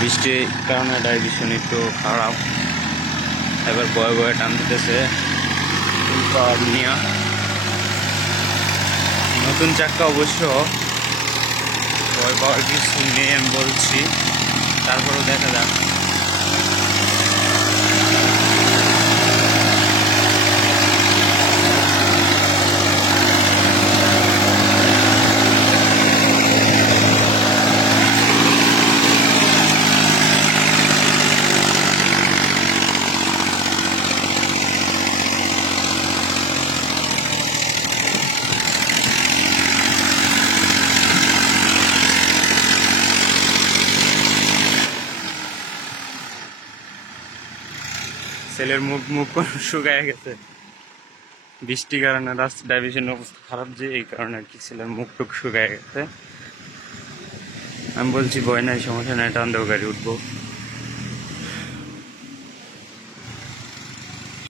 বৃষ্টির কারণে ডাইভিশন একটু খারাপ, এবার বয়ে বয়ে টান দিতেছে পাওয়ার নিয়ে। নতুন চাক্কা অবশ্য বয় পাওয়ার কিছু নেই আমি বলছি, তারপরেও দেখা যাক। ছেলের মুখ মুখ শুকায় গেছে বৃষ্টির কারণে, রাস্তা ডাইভিশনের অবস্থা খারাপ যে এই কারণে আর কি ছেলের মুখ টুক শুকায় গেছে। আমি বলছি ভয় নাই, সমস্যা নাই, টান দেবো, গাড়ি উঠবো।